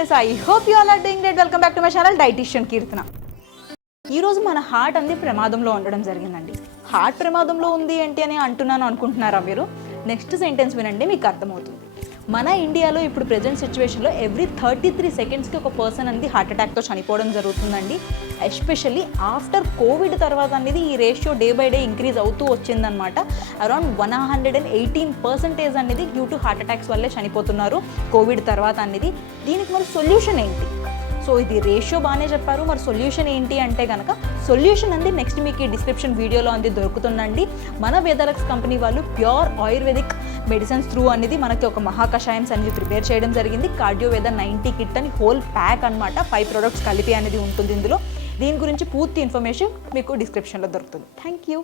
నేను Sai. Hope you all are doing great. Welcome back to my channel dietitian Keerthana. ఈరోజు మన heart అనేది ప్రమాదంలో ఉండడం జరిగిందండి. హార్ట్ ప్రమాదంలో ఉంది ఏంటి అని అనుకుంటున్నారా మీరు? నెక్స్ట్ సెంటెన్స్ వినండి, మీకు అర్థమవుతుంది. మన ఇండియాలో ఇప్పుడు ప్రజెంట్ సిచ్యువేషన్లో ఎవ్రీ 33 సెకండ్స్కి ఒక పర్సన్ అనేది హార్ట్ అటాక్తో చనిపోవడం జరుగుతుందండి. ఎస్పెషల్లీ ఆఫ్టర్ కోవిడ్ తర్వాత అనేది ఈ ratio day by day increase అవుతూ వచ్చిందనమాట. అరౌండ్ 118% అనేది డ్యూ టు హార్ట్ అటాక్స్ వల్లే చనిపోతున్నారు కోవిడ్ తర్వాత అనేది. దీనికి మరి సొల్యూషన్ ఏంటి? సో ఇది రేషియో బాగానే చెప్పారు, మరి సొల్యూషన్ ఏంటి అంటే కనుక సొల్యూషన్ అంది నెక్స్ట్ మీకు ఈ డిస్క్రిప్షన్ వీడియోలో అంది దొరుకుతుందండి. మన వేదలక్స్ కంపెనీ వాళ్ళు ప్యూర్ ఆయుర్వేదిక్ మెడిసిన్స్ త్రూ అనేది మనకి ఒక మహాకషాయమ్స్ అనేది ప్రిపేర్ చేయడం జరిగింది. కార్డియోవేద 90 కిట్ అని హోల్ ప్యాక్ అనమాట, 5 ప్రొడక్ట్స్ కలిపి అనేది ఉంటుంది ఇందులో. దీని గురించి పూర్తి ఇన్ఫర్మేషన్ మీకు డిస్క్రిప్షన్లో దొరుకుతుంది. Thank you.